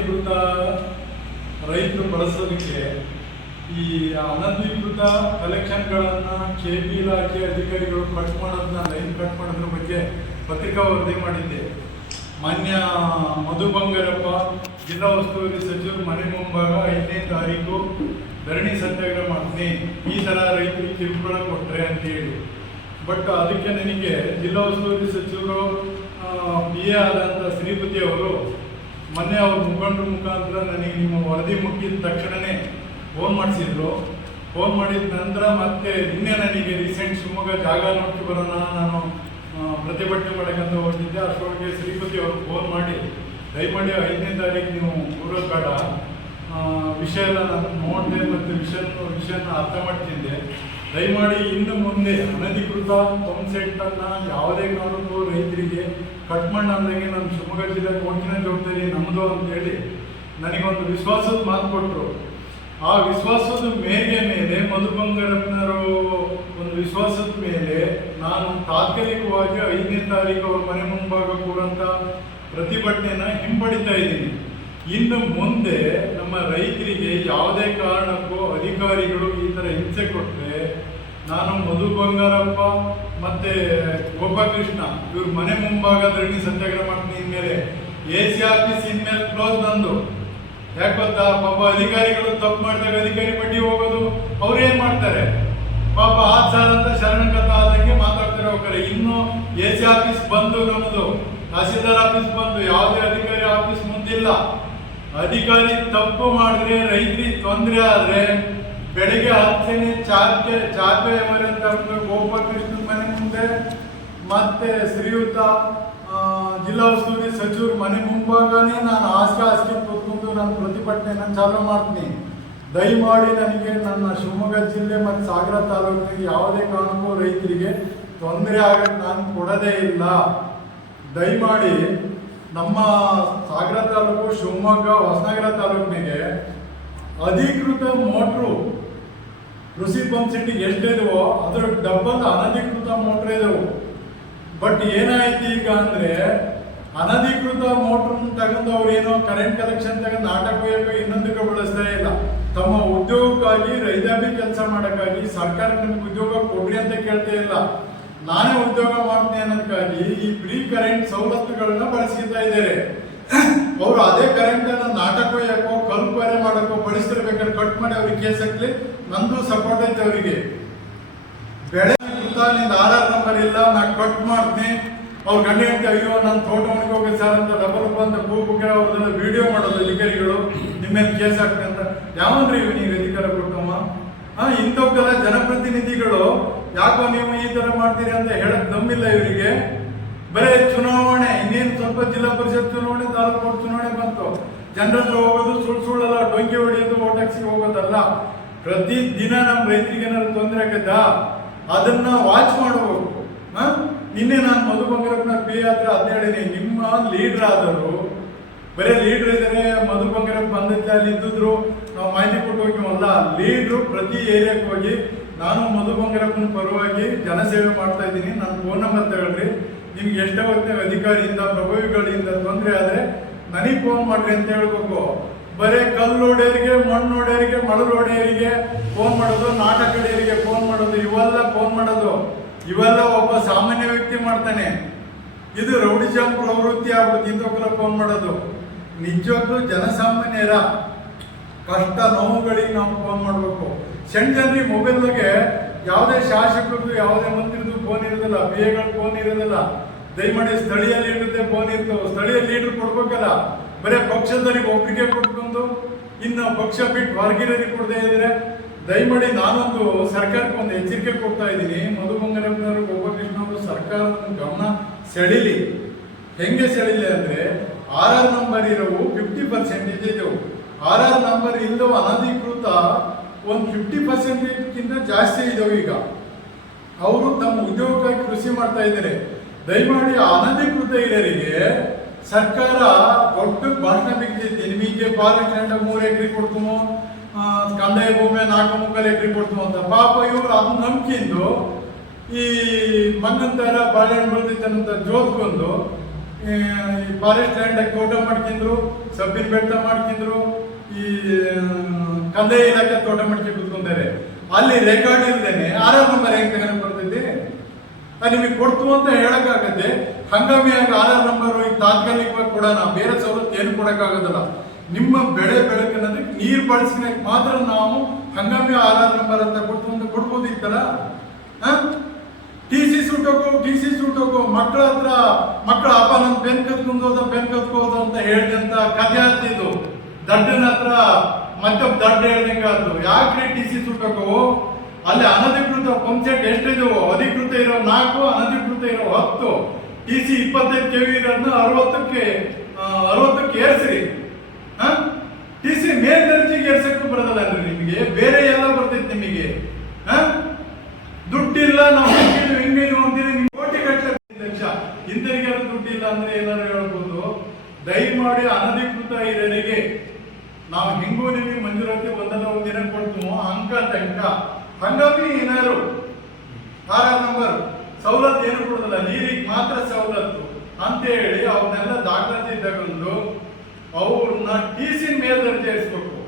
ಅನಧಿಕೃತ ರೈತರು ಬಳಸೋದಕ್ಕೆ ಈ ಅನಧಿಕೃತ ಕಲೆಕ್ಷನ್ಗಳನ್ನು KP ಇಲಾಖೆ ಅಧಿಕಾರಿಗಳು ಕಟ್ ಮಾಡೋದನ್ನ ಲೈನ್ ಕಟ್ ಮಾಡೋದ್ರ ಬಗ್ಗೆ ಪತ್ರಿಕಾ ವರದಿ ಮಾಡಿದ್ದೆ. ಮಾನ್ಯ ಮಧು ಬಂಗಾರಪ್ಪ ಜಿಲ್ಲಾ ಉಸ್ತುವಾರಿ ಸಚಿವರು ಮನೆ ಮುಂಭಾಗ 5ನೇ ತಾರೀಕು ಧರಣಿ ಸತ್ಯಾಗ್ರಹ ಮಾಡ್ತೀನಿ, ಈ ಥರ ರೈತರಿಗೆ ಕಿರುಕುಳ ಕೊಟ್ಟರೆ ಅಂತೇಳಿ. ಬಟ್ ಅದಕ್ಕೆ ನನಗೆ ಜಿಲ್ಲಾ ಉಸ್ತುವಾರಿ ಸಚಿವರು PA ಆದಂಥ ಶ್ರೀಪತಿ ಅವರು ಮೊನ್ನೆ ಅವ್ರ ಮುಖಂಡರ ಮುಖಾಂತರ ನನಗೆ ನಿಮ್ಮ ವರದಿ ಮುಗಿದ ತಕ್ಷಣವೇ ಫೋನ್ ಮಾಡಿಸಿದ್ರು. ಫೋನ್ ಮಾಡಿದ ನಂತರ ಮತ್ತೆ ನಿನ್ನೆ ನನಗೆ ರೀಸೆಂಟ್ ಶಿವಮೊಗ್ಗ ಜಾಗ ನೋಡ್ತಿ ಬರೋಣ, ನಾನು ಪ್ರತಿಭಟನೆ ಮಾಡೋಕ್ಕಂತ ಹೋಗಿದ್ದೆ. ಅಷ್ಟೊಳಗೆ ಶ್ರೀಪತಿ ಅವರು ಫೋನ್ ಮಾಡಿ ದಯಮಾಡಿ 5ನೇ ತಾರೀಕು ನೀವು ಕೂರೋದು ಬೇಡ, ವಿಷಯ ಎಲ್ಲ ನಾನು ನೋಡಿದೆ ಮತ್ತು ವಿಷಯನ ಅರ್ಥ ಮಾಡ್ತಿದ್ದೆ. ದಯಮಾಡಿ ಇನ್ನು ಮುಂದೆ ಅನಧಿಕೃತ ಪಂಪ್ ಸೆಟ್ಟನ್ನು ಯಾವುದೇ ಕಾರಣಕ್ಕೂ ರೈತರಿಗೆ ಕಟ್ ಮಾಡಂದಾಗೆ ನಾನು ಶಿವಮೊಗ್ಗ ಜಿಲ್ಲೆ ಕೊಡ್ತಿನ ಜವಾಬ್ದಾರಿ ನಮ್ಮದು ಅಂತೇಳಿ ನನಗೊಂದು ವಿಶ್ವಾಸದ ಮಾತು ಕೊಟ್ಟರು. ಆ ವಿಶ್ವಾಸದ ಮೇಲೆ ಮಧು ಬಂಗಾರಪ್ಪನವರು ಒಂದು ವಿಶ್ವಾಸದ ಮೇಲೆ ನಾನು ತಾತ್ಕಾಲಿಕವಾಗಿ 5ನೇ ತಾರೀಕು ಅವ್ರ ಮನೆ ಮುಂಭಾಗ ಕೂರಂಥ ಪ್ರತಿಭಟನೆಯನ್ನು ಹಿಂಪಡಿತಾ ಇದ್ದೀನಿ. ಇನ್ನು ಮುಂದೆ ನಮ್ಮ ರೈತರಿಗೆ ಯಾವುದೇ ಕಾರಣಕ್ಕೂ ಅಧಿಕಾರಿಗಳು ಈ ಥರ ಹಿಂಸೆ ಕೊಟ್ಟರೆ ನಾನು ಮಧು ಬಂಗಾರಪ್ಪ ಮತ್ತು ಗೋಪಾಲಕೃಷ್ಣ ಇವ್ರ ಮನೆ ಮುಂಭಾಗ ಧರಣಿ ಸತ್ಯಾಗ್ರಹ ಮಾಡ್ತೀನಿ. ಇನ್ಮೇಲೆ AC ಆಫೀಸ್ ಇನ್ಮೇಲೆ ಕ್ಲೋಸ್ ನಂದು. ಯಾಕೆ ಗೊತ್ತಾ, ಪಾಪ ಅಧಿಕಾರಿಗಳು ತಪ್ಪು ಮಾಡಿದಾಗ ಅಧಿಕಾರಿ ಬಡ್ಡಿ ಹೋಗೋದು, ಅವ್ರೇನು ಮಾಡ್ತಾರೆ ಪಾಪ ಸಾರ್ ಅಂತ ಶರಣಕಥ ಆದಂಗೆ ಮಾತಾಡ್ತಾರೆ ಹೋಗ್ತಾರೆ. ಇನ್ನು AC ಆಫೀಸ್ ಬಂದು ನಮ್ಮದು ತಹಸೀಲ್ದಾರ್ ಆಫೀಸ್ ಬಂದು ಯಾವುದೇ ಅಧಿಕಾರಿ ಆಫೀಸ್ ಮುಂದಿಲ್ಲ. ಅಧಿಕಾರಿ ತಪ್ಪು ಮಾಡಿದ್ರೆ ರೈತರಿಗೆ ತೊಂದರೆ ಆದರೆ ಬೆಳಿಗ್ಗೆ 10ನೇ ಚಾಪೆ ಅವರಂತ ಗೋಪಾಲಕೃಷ್ಣ ಮನೆ ಮುಂದೆ ಮತ್ತೆ ಶ್ರೀಯುತ ಜಿಲ್ಲಾ ಉಸ್ತುವಾರಿ ಸಚಿವರು ಮನೆ ಮುಂಭಾಗನೇ ನಾನು ಹಾಸಿಗೆ ಕೂತ್ಕೊಂಡು ನಾನು ಪ್ರತಿಭಟನೆಯನ್ನು ಚಾಲೂ ಮಾಡ್ತೀನಿ. ದಯಮಾಡಿ ನನಗೆ ನನ್ನ ಶಿವಮೊಗ್ಗ ಜಿಲ್ಲೆ ಮತ್ತು ಸಾಗರ ತಾಲೂಕಿನಲ್ಲಿ ಯಾವುದೇ ಕಾರಣಕ್ಕೂ ರೈತರಿಗೆ ತೊಂದರೆ ಆಗಕ್ಕೆ ನಾನು ಕೊಡೋದೇ ಇಲ್ಲ. ದಯಮಾಡಿ ನಮ್ಮ ಸಾಗರ ತಾಲೂಕು, ಶಿವಮೊಗ್ಗ, ಹೊಸನಗರ ತಾಲೂಕಿನಿಗೆ ಅಧಿಕೃತ ಮೋಟ್ರು ಕೃಷಿ ಪಂಪ್ ಸೆಟ್ಟಿಗೆ ಎಷ್ಟಿದೆಯೋ ಅದರ ಡಬ್ಬಲ್ ಅನಧಿಕೃತ ಮೋಟ್ರ್ ಇದಾವೆ. ಬಟ್ ಏನಾಯ್ತು ಈಗ ಅಂದರೆ ಅನಧಿಕೃತ ಮೋಟ್ರನ್ನ ತಗೊಂಡು ಅವ್ರೇನೋ ಕರೆಂಟ್ ಕಲೆಕ್ಷನ್ ತಗೊಂಡು ನಾಟಕ ಇನ್ನೊಂದಕ್ಕೆ ಬಳಸ್ತಾ ಇಲ್ಲ. ತಮ್ಮ ಉದ್ಯೋಗಕ್ಕಾಗಿ ರೈತಾಪಿ ಕೆಲಸ ಮಾಡೋಕ್ಕಾಗಿ ಸರ್ಕಾರ ನಮಗೆ ಉದ್ಯೋಗ ಕೊಡ್ರಿ ಅಂತ ಕೇಳ್ತಾ ಇಲ್ಲ. ನಾನೇ ಉದ್ಯೋಗ ಮಾಡ್ತೀನಿ ಅನ್ನೋದಕ್ಕಾಗಿ ಈ ಫ್ರೀ ಕರೆಂಟ್ ಸವಲತ್ತುಗಳನ್ನ ಬಳಸ್ತಾ ಇದ್ದಾರೆ. ಅವರು ಅದೇ ಕರೆಂಟ್ ಅನ್ನು ನಾಟಕ ಯಾಕೋ ಕಲ್ಪನೆ ಮಾಡಕ್ಕೋ ಬಳಸ್ತಿರ್ಬೇಕಾದ್ರೆ ಕಟ್ ಮಾಡಿ ಅವ್ರಿಗೆ ಕೇಸ್ ಹಾಕ್ಲಿ, ನಂದು ಸಪೋರ್ಟ್ ಐತೆ ಅವರಿಗೆ. ಬೆಳೆ ನಿಂದ RR ನಂಬರ್ ಇಲ್ಲ, ನಾನು ಕಟ್ ಮಾಡ್ತೀನಿ. ಅವ್ರ ಗಂಡ ಹೇಳ್ತಿ ಅಯ್ಯೋ ನಾನು ತೋಟ ಹೋಗಿ ಸರ್ ಅಂತ ಡಬಲ್ ಅಂತ ಕೂಗುಕ್ಕೆ ಅವ್ರದೆಲ್ಲ ವಿಡಿಯೋ ಮಾಡೋದು ಅಧಿಕಾರಿಗಳು, ನಿಮ್ಮೇಲೆ ಕೇಸ್ ಹಾಕ್ತೀನಿ ಅಂತ. ಯಾವನ್ರಿ ನೀವು ಅಧಿಕಾರ ಕೊಟ್ಟಮ್ಮ? ಇಂಥವಕ್ಕೆಲ್ಲ ಜನಪ್ರತಿನಿಧಿಗಳು ಯಾಕೋ ನೀವು ಈ ತರ ಮಾಡ್ತೀರಿ ಅಂತ ಹೇಳಕ್ ದಮ್ಮಿಲ್ಲ ಇವರಿಗೆ. ಬರೇ ಚುನಾವಣೆ, ಇನ್ನೇನು ಸ್ವಲ್ಪ ಜಿಲ್ಲಾ ಪರಿಷತ್ ಚುನಾವಣೆ, ತಾಲೂಕು ಚುನಾವಣೆ ಬಂತು, ಜನರತ್ರ ಹೋಗೋದು ಸುಳ್ಳೆಲ್ಲ ಡೊಂಕಿ ಹೊಡೆಯೋದು, ಓಟಾಕ್ಸಿ ಹೋಗೋದಲ್ಲ. ಪ್ರತಿ ದಿನ ನಮ್ಮ ರೈತರಿಗೆ ಏನಾದ್ರು ತೊಂದರೆ ಆಗತ್ತಾ ಅದನ್ನ ವಾಚ್ ಮಾಡಬೇಕು. ನಿನ್ನೆ ನಾನು ಮಧು ಬಂಗಾರಪ್ಪನ PA ಹತ್ರ ಅದ್ನ ಹೇಳಿನಿ, ನಿಮ್ಮ ಲೀಡರ್ ಆದವರು ಬರೀ ಲೀಡರ್ ಇದ್ದಾರೆ, ಮಧು ಬಂಗಾರಪ್ಪ ಬಂದೈತೆ ಅಲ್ಲಿ ಇದ್ದಿದ್ರು ನಾವು ಮಾಹಿತಿ ಕೊಟ್ಟು ಹೋಗಿವಲ್ಲ. ಲೀಡ್ರು ಪ್ರತಿ ಏರಿಯಾಕ್ಕೆ ಹೋಗಿ ನಾನು ಮಧು ಬಂಗಾರಪ್ಪನ ಪರವಾಗಿ ಜನಸೇವೆ ಮಾಡ್ತಾ ಇದ್ದೀನಿ, ನನ್ನ ಫೋನ್ ನಂಬರ್ ತಗೊಳ್ರಿ, ನಿಮ್ಗೆ ಎಷ್ಟಾಗುತ್ತೆ ಅಧಿಕಾರಿಯಿಂದ ಪ್ರಭಾವಿಗಳಿಂದ ತೊಂದರೆ ಆದರೆ ನನಗೆ ಫೋನ್ ಮಾಡ್ರಿ ಅಂತ ಹೇಳ್ಬೇಕು. ಬರೀ ಕಲ್ಲು ಹೊಡೆಯರಿಗೆ, ಮಣ್ಣು ಹೊಡೆಯರಿಗೆ, ಮಳಲು ಹೊಡೆಯರಿಗೆ ಫೋನ್ ಮಾಡೋದು, ನಾಟಕ ಹೊಡೆಯರಿಗೆ ಫೋನ್ ಮಾಡೋದು, ಇವೆಲ್ಲ ಫೋನ್ ಮಾಡೋದು ಇವೆಲ್ಲ ಒಬ್ಬ ಸಾಮಾನ್ಯ ವ್ಯಕ್ತಿ ಮಾಡ್ತಾನೆ. ಇದು ರೌಡಿಜಮ್ ಪ್ರವೃತ್ತಿ ಆಗ್ಬಿಟ್ಟು ಇಂಥವಕ್ಕೆಲ್ಲ ಫೋನ್ ಮಾಡೋದು. ನಿಜವಾಗ್ಲೂ ಜನಸಾಮಾನ್ಯರ ಕಷ್ಟ ನೋವುಗಳಿಗೆ ನಾವು ಫೋನ್ ಮಾಡಬೇಕು. ಸಣ್ಣ ಜನರಿಗೆ ಮೊಬೈಲ್ಗೆ ಯಾವುದೇ ಶಾಸಕರದ್ದು ಯಾವುದೇ ಮಂತ್ರಿದು ಫೋನ್ ಇರೋದಿಲ್ಲ, PAಗಳ ಫೋನ್ ಇರೋದಿಲ್ಲ. ದಯಮಾಡಿ ಸ್ಥಳೀಯ ಲೀಡರ್ದೇ ಫೋನ್ ಇರ್ತವೆ, ಸ್ಥಳೀಯ ಲೀಡರ್ ಕೊಡ್ಬೇಕಲ್ಲ. ಬರೀ ಪಕ್ಷದವರಿಗೆ ಒಬ್ಬರಿಗೆ ಕೊಟ್ಕೊಂಡು ಇನ್ನು ಪಕ್ಷ ಬಿಟ್ಟು ಹೊರಗಿರೋರಿಗೆ ಕೊಡದೇ ಇದ್ರೆ ದಯಮಾಡಿ ನಾನೊಂದು ಸರ್ಕಾರಕ್ಕೆ ಒಂದು ಎಚ್ಚರಿಕೆ ಕೊಡ್ತಾ ಇದ್ದೀನಿ. ಮಧು ಬಂಗಾರಪ್ಪನವರು, ಗೋಪಾಲಕೃಷ್ಣ ಅವರು ಸರ್ಕಾರದ ಗಮನ ಸೆಳೀಲಿ. ಹೆಂಗೆ ಸೆಳೀಲಿ ಅಂದರೆ RR ನಂಬರ್ ಇರೋವು 50% ಇದ್ದವು, RR ನಂಬರ್ ಇಲ್ಲದವು ಅನಧಿಕೃತ ಒಂದು 50%ಗಿಂತ ಜಾಸ್ತಿ ಇದಾವೆ. ಈಗ ಅವರು ತಮ್ಮ ಉದ್ಯೋಗಕ್ಕಾಗಿ ಕೃಷಿ ಮಾಡ್ತಾ ಇದ್ದಾರೆ. ದಯಮಾಡಿ ಅನಧಿಕೃತ ಹಿರಿಯರಿಗೆ ಸರ್ಕಾರ ದೊಡ್ಡ ಭಾಷಣ ಬಿಗ್ತೈತಿ, ನಿಮಗೆ ಫಾರೆಸ್ಟ್ ಲ್ಯಾಂಡ್ 3 ಎಕರೆ ಕೊಡ್ತೀಮೋ, ಕಂದಾಯ ಭೂಮಿ 4 ಎಕರೆ ಕೊಡ್ತೀಮೋ ಅಂತ. ಪಾಪ ಇವರು ಅದನ್ನ ನಂಬಿಕೆಂದು ಈ ಮಣ್ಣಂತರ ಬಾಳೆಹಣ್ಣು ಬರ್ತೈತೆ ಅಂತ ಜೋತ್ಕೊಂಡು ಫಾರೆಸ್ಟ್ ಲ್ಯಾಂಡ್ ತೋಟ ಮಾಡ್ಕೊಂಡ್ರು, ಸಬ್ಬಿನ ಬೆಟ್ಟ ಮಾಡ್ಕೊಂಡ್ರು, ಈ ಕಂದಾಯ ಇಲಾಖೆ ತೋಟ ಮಾಡ್ಕೊಂಡು ಕೂತ್ಕೊಂತಾರೆ. ಅಲ್ಲಿ ರೆಕಾರ್ಡ್ ಇಲ್ದೇನೆ ಆರ್ ನಂಬರ್ ಹೆಂಗ್ ತಗೊಂಡು ಬರ್ತೈತಿ? ಅದು ನಿಮಗೆ ಕೊಡ್ತು ಅಂತ ಹೇಳಕ್ಕಾಗತ್ತೆ. ಹಂಗಾಮಿಯಾಗಿ ಆರ್ ನಂಬರ್ ಈಗ ತಾತ್ಕಾಲಿಕವಾಗಿ ಕೊಡೋಣ, ಬೇರೆ ಸವಲತ್ತು ಏನು ಕೊಡಕ್ಕಾಗೋದಿಲ್ಲ. ನಿಮ್ಮ ಬೆಳೆ ಬೆಳಕನ್ನೋದಕ್ಕೆ ನೀರು ಬಳಸಿದಾಗ ಮಾತ್ರ ನಾವು ಹಂಗಾಮಿ ಆರ್ ನಂಬರ್ ಅಂತ ಕೊಡ್ತು ಅಂತ ಕೊಡ್ಬೋದಿತ್ತಲ್ಲ. ಟಿ ಸಿ ಸುಟ್ಟೋಗು ಮಕ್ಕಳ ಹತ್ರ ಮಕ್ಕಳ ಅಪ್ಪ ನನ್ನ ಪೆನ್ ಕತ್ಕೋದ ಅಂತ ಹೇಳಿದಂತ ಕಥೆ ಆಗ್ತಿದ್ದು, ದಡ್ಡನ ಹತ್ರ ಮತ್ತೊಬ್ಬ ದಡ್ಡ ಹೇಳ್ದಂಗೆ ಆಯ್ತು. ಯಾಕ್ರಿ ಟಿ ಸಿ ಸುಟ್ಟೋಗು? ಅಲ್ಲಿ ಅನಧಿಕೃತ ಪಂಪ್ ಸೆಟ್ ಎಷ್ಟಿದೆವೋ, ಅಧಿಕೃತ ಇರೋ 4, ಅನಧಿಕೃತ ಇರೋ 10. ಟಿ ಸಿ 25 KV ಇರೋದನ್ನ 60ಕ್ಕೆ ಏರ್ಸ್ರಿ. ಟಿ ಸಿ ಮೇಲ್ದರ್ಜೆಗೆ ಏರ್ಸಕ್ಕೂ ಬರೋದಲ್ಲ ಅಂದ್ರೆ ನಿಮಗೆ, ಬೇರೆ ಎಲ್ಲ ಬರ್ತೈತೆ ನಿಮಗೆ. ದುಡ್ಡಿಲ್ಲ, ನಾವು ಹಿಂಗೆ ಅಂತೀರಿ, ನಿಮ್ಗೆ ಕೋಟಿ ಗಟ್ಟಲೆ ಲಕ್ಷ ಹಿಂದಿರಿಗಾರ ದುಡ್ಡಿಲ್ಲ ಅಂದ್ರೆ ಏನಾರು ಹೇಳ್ಬೋದು. ದಯಮಾಡಿ ಅನಧಿಕೃತ ಇರೋರಿಗೆ ನಾವು ಹೆಂಗೂ ನಿಮಗೆ ಮಂಜೂರಾತಿ ಒಂದಲ್ಲ ದಿನ ಕೊಡ್ತೀವೋ ಅಂಕ ತನಕ ಹಂಗಾಗಿ ಏನಾರು ಆರ್ ನಂಬರ್ ಸವಲತ್ತು ಏನು ಕೊಡೋದಲ್ಲ, ನೀರಿಗೆ ಮಾತ್ರ ಸವಲತ್ತು ಅಂತೇಳಿ ಅವನ್ನೆಲ್ಲ ದಾಖಲಾತಿ ತಗೊಂಡು ಅವ್ರನ್ನ ಟಿ ಸಿ ಮೇಲ್ದರ್ಜೆ ಇರಿಸ್ಬೇಕು.